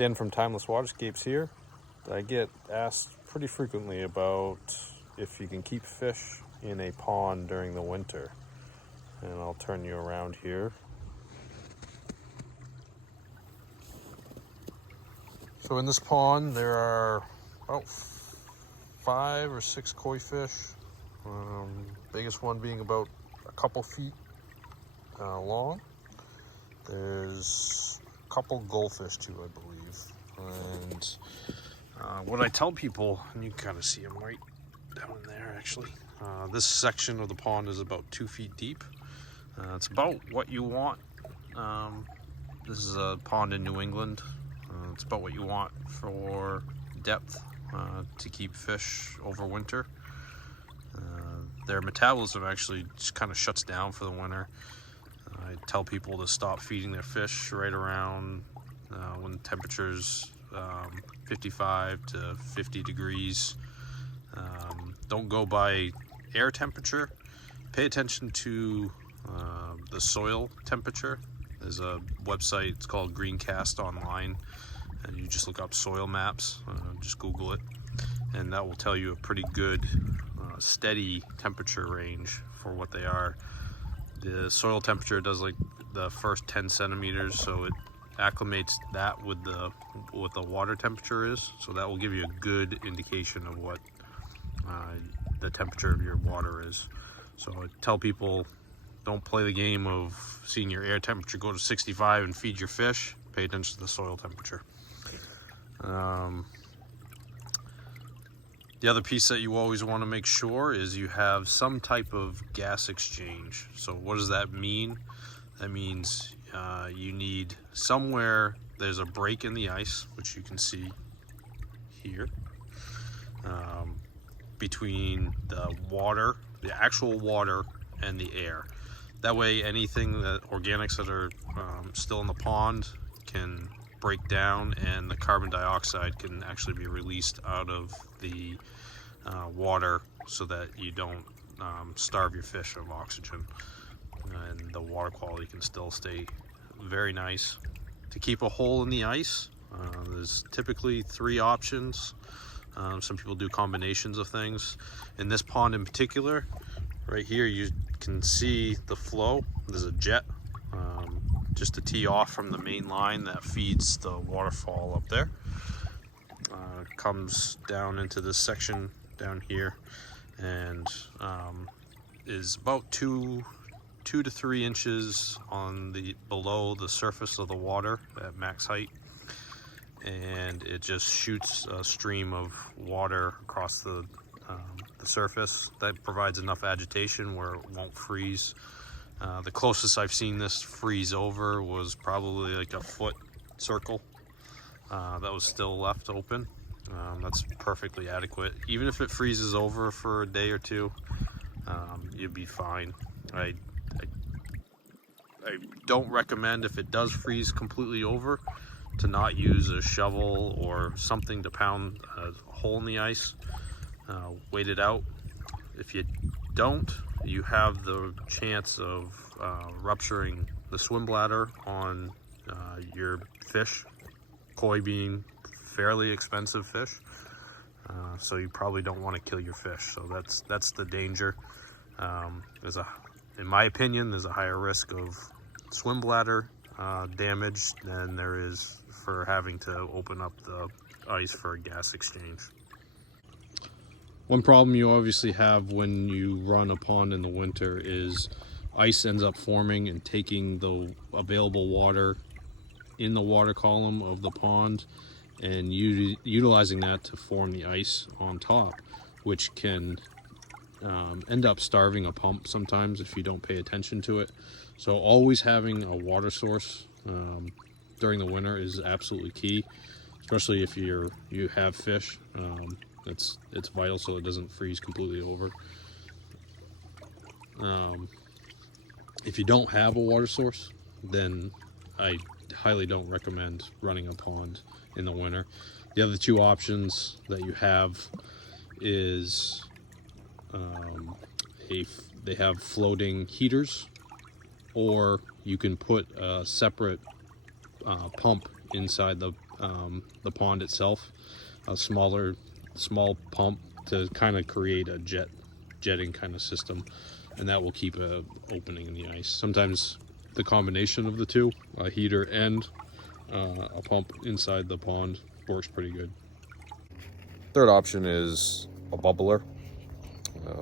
Dan from Timeless Waterscapes here. I get asked pretty frequently about if you can keep fish in a pond during the winter. And I'll turn you around here. So in this pond there are about 5 or 6 koi fish. Biggest one being about a couple feet long. There's a couple goldfish too, I believe. And what I tell people, and you can kind of see them right down in there actually, this section of the pond is about 2 feet deep. It's about what you want. This is a pond in New England. It's about what you want for depth to keep fish over winter. Their metabolism actually just kind of shuts down for the winter. I tell people to stop feeding their fish right around when the temperature's 55 to 50 degrees. Don't go by air temperature. Pay attention to the soil temperature. There's a website, it's called Greencast Online, and you just look up soil maps, just Google it, and that will tell you a pretty good steady temperature range for what they are. The soil temperature does like the first 10 centimeters, so it acclimates that with what the water temperature is, so that will give you a good indication of what the temperature of your water is. So I tell people, don't play the game of seeing your air temperature go to 65 and feed your fish. Pay attention to the soil temperature. The other piece that you always want to make sure is you have some type of gas exchange. So what does that mean? That means you need somewhere there's a break in the ice, which you can see here, between the water, the actual water, and the air. That way anything that organics that are still in the pond can break down, and the carbon dioxide can actually be released out of the water, so that you don't starve your fish of oxygen, and the water quality can still stay very nice. To keep a hole in the ice, there's typically 3 options. Some people do combinations of things. In this pond in particular, right here, you can see the flow. There's a jet just to tee off from the main line that feeds the waterfall up there. Comes down into this section down here, and is about 2 to 3 inches on the below the surface of the water at max height, and it just shoots a stream of water across the surface. That provides enough agitation where it won't freeze. The closest I've seen this freeze over was probably like a foot circle that was still left open. That's perfectly adequate. Even if it freezes over for a day or two, you'd be fine. I don't recommend, if it does freeze completely over, to not use a shovel or something to pound a hole in the ice. Wait it out. If you don't, you have the chance of rupturing the swim bladder on your fish, koi being fairly expensive fish, so you probably don't want to kill your fish. So that's the danger. In my opinion, there's a higher risk of swim bladder damage than there is for having to open up the ice for a gas exchange. One problem you obviously have when you run a pond in the winter is ice ends up forming and taking the available water in the water column of the pond and utilizing that to form the ice on top, which can end up starving a pump sometimes if you don't pay attention to it. So always having a water source during the winter is absolutely key, especially if you have fish. It's vital so it doesn't freeze completely over. If you don't have a water source, then I highly don't recommend running a pond in the winter. The other 2 options that you have is they have floating heaters, or you can put a separate pump inside the the pond itself, a small pump to kind of create a jetting kind of system, and that will keep a opening in the ice. Sometimes the combination of the two, a heater and a pump inside the pond, works pretty good. Third option is a bubbler.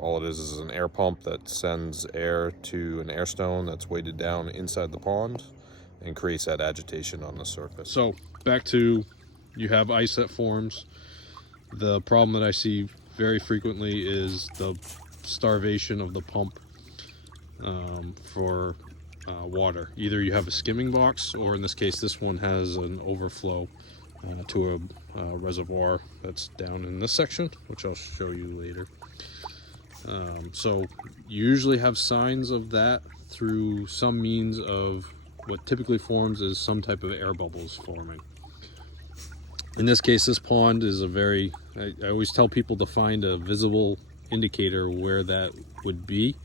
All it is an air pump that sends air to an air stone that's weighted down inside the pond and creates that agitation on the surface. So back to, you have ice that forms. The problem that I see very frequently is the starvation of the pump for water. Either you have a skimming box, or in this case this one has an overflow to a reservoir that's down in this section, which I'll show you later. So you usually have signs of that through some means of what typically forms is some type of air bubbles forming. In this case, this pond is I always tell people to find a visible indicator where that would be.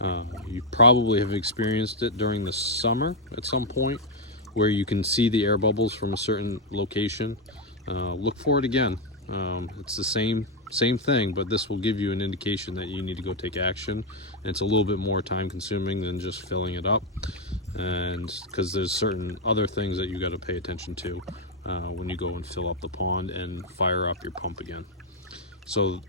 You probably have experienced it during the summer at some point, where you can see the air bubbles from a certain location. Look for it again. It's the same thing, but this will give you an indication that you need to go take action. And it's a little bit more time consuming than just filling it up, and because there's certain other things that you got to pay attention to when you go and fill up the pond and fire up your pump again. So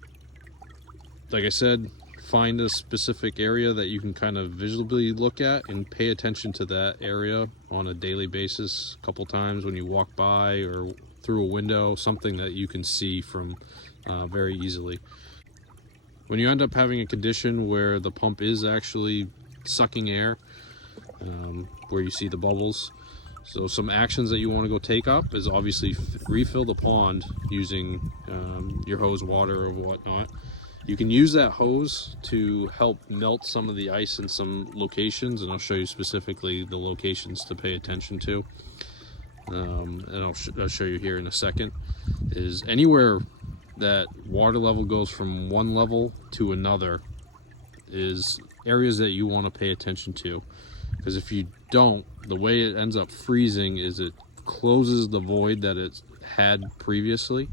like I said, find a specific area that you can kind of visually look at and pay attention to that area on a daily basis, a couple times when you walk by or through a window, something that you can see from very easily. When you end up having a condition where the pump is actually sucking air, where you see the bubbles, so some actions that you want to go take up is obviously refill the pond using your hose water or whatnot. You can use that hose to help melt some of the ice in some locations, and I'll show you specifically the locations to pay attention to. And I'll show you here in a second. Is anywhere that water level goes from one level to another is areas that you want to pay attention to, because if you don't, the way it ends up freezing is it closes the void that it had previously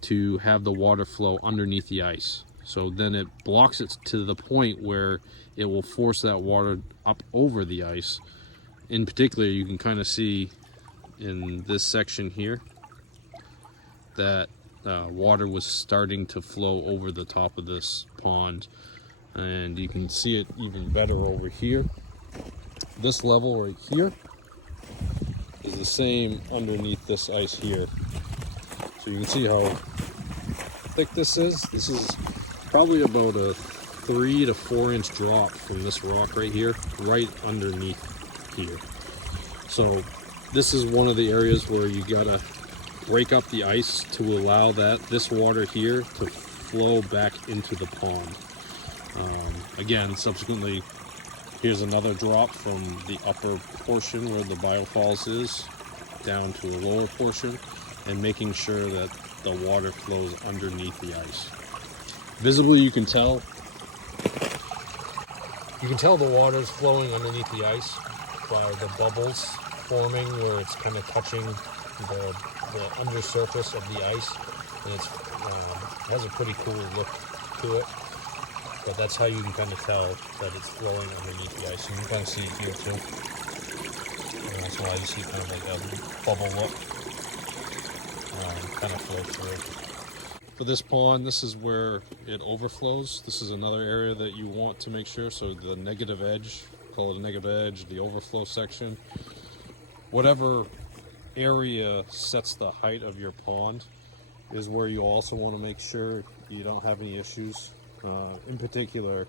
to have the water flow underneath the ice. So then it blocks it to the point where it will force that water up over the ice. In particular, you can kind of see in this section here that water was starting to flow over the top of this pond, and you can see it even better over here. This level right here is the same underneath this ice here. So you can see how thick this is. This is probably about a 3 to 4 inch drop from this rock right here, right underneath here. So this is one of the areas where you gotta break up the ice to allow this water here to flow back into the pond. Again, subsequently, here's another drop from the upper portion where the biofalls is down to a lower portion, and making sure that the water flows underneath the ice. Visibly, you can tell the water's flowing underneath the ice by the bubbles forming where it's kind of touching the undersurface of the ice, and it has a pretty cool look to it. But that's how you can kind of tell that it's flowing underneath the ice. You can kind of see it here too. And that's why you see kind of like a bubble look kind of flow through. For this pond, this is where it overflows. This is another area that you want to make sure. So the negative edge, call it a negative edge, the overflow section. Whatever area sets the height of your pond is where you also want to make sure you don't have any issues. In particular,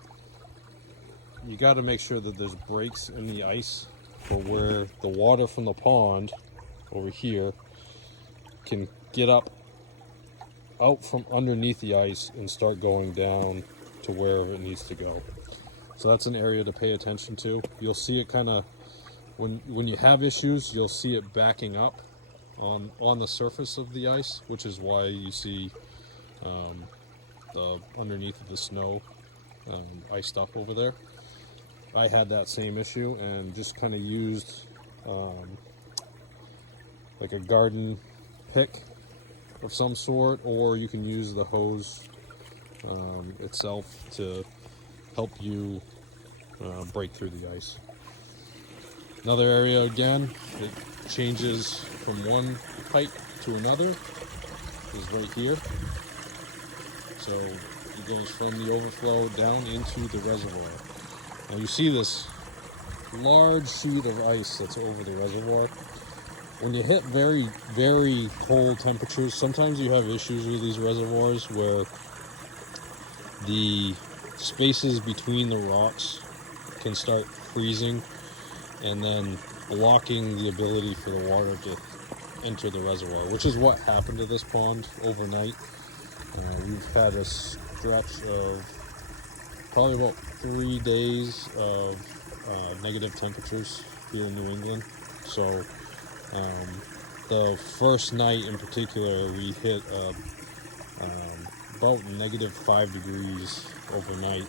you got to make sure that there's breaks in the ice for where the water from the pond over here can get up out from underneath the ice and start going down to wherever it needs to go. So that's an area to pay attention to. You'll see it kind of, when you have issues, you'll see it backing up on the surface of the ice, which is why you see the underneath of the snow iced up over there. I had that same issue and just kind of used like a garden pick of some sort, or you can use the hose itself to help you break through the ice. Another area, again, it changes from one height to another, is right here. So it goes from the overflow down into the reservoir. Now you see this large sheet of ice that's over the reservoir. When you hit very, very cold temperatures, sometimes you have issues with these reservoirs where the spaces between the rocks can start freezing and then blocking the ability for the water to enter the reservoir, which is what happened to this pond overnight. We've had a stretch of probably about 3 days of negative temperatures here in New England. So the first night in particular, we hit about -5 degrees overnight.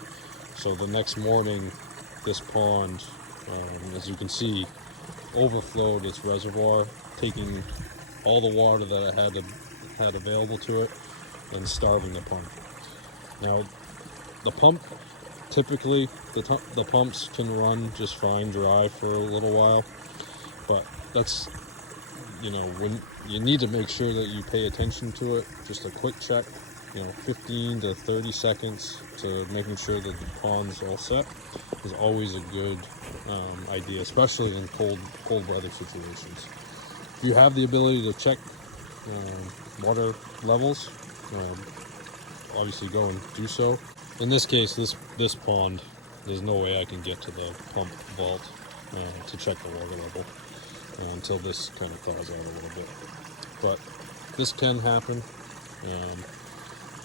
So the next morning, this pond, as you can see, overflowed its reservoir, taking all the water that it had available to it and starving the pump. Now, the pump, typically, the pumps can run just fine dry for a little while, but that's, when you need to make sure that you pay attention to it. Just a quick check, 15 to 30 seconds to making sure that the pond's all set is always a good idea, especially in cold weather situations. If you have the ability to check water levels, obviously go and do so. In this case, this pond, there's no way I can get to the pump vault to check the water level until this kind of thaws out a little bit. But this can happen.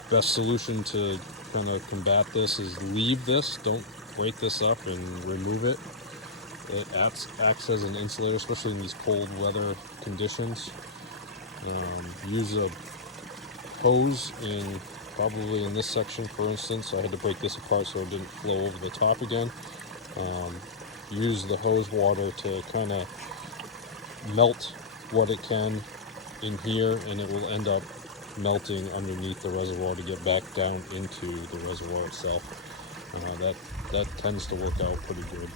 Best solution to kind of combat this is leave this. Don't break this up and remove it. It acts as an insulator, especially in these cold weather conditions. Use a hose probably in this section, for instance. I had to break this apart so it didn't flow over the top again. Use the hose water to kind of melt what it can in here, and it will end up melting underneath the reservoir to get back down into the reservoir itself. That tends to work out pretty good.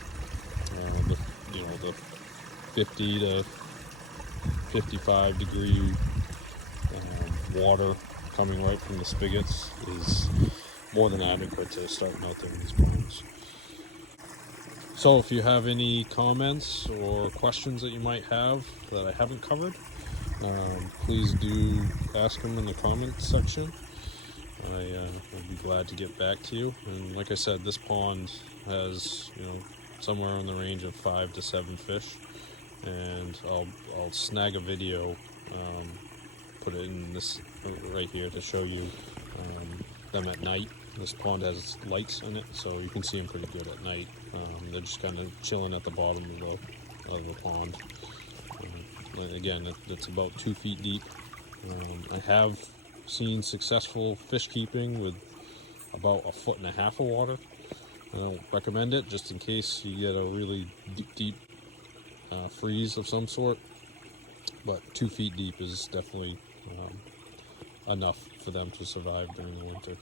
The 50 to 55 degree water coming right from the spigots is more than adequate to start melting these ponds. So if you have any comments or questions that you might have that I haven't covered, please do ask them in the comment section. I will be glad to get back to you. And like I said, this pond has somewhere in the range of 5 to 7 fish, and I'll snag a video, put it in this right here to show you them at night. This pond has lights in it, so you can see them pretty good at night. They're just kind of chilling at the bottom of the pond. Again, it's about 2 feet deep. I have seen successful fish keeping with about 1.5 foot of water. I don't recommend it, just in case you get a really deep freeze of some sort. But 2 feet deep is definitely enough for them to survive during the winter.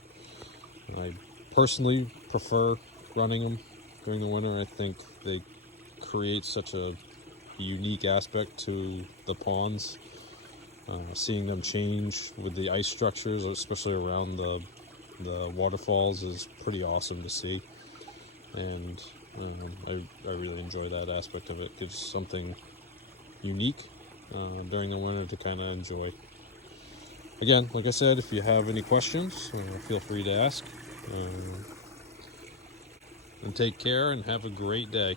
I personally prefer running them during the winter. I think they create such a unique aspect to the ponds. Seeing them change with the ice structures, especially around the waterfalls, is pretty awesome to see. And I really enjoy that aspect of it. It gives something unique during the winter to kind of enjoy. Again, like I said, if you have any questions, feel free to ask. And take care and have a great day.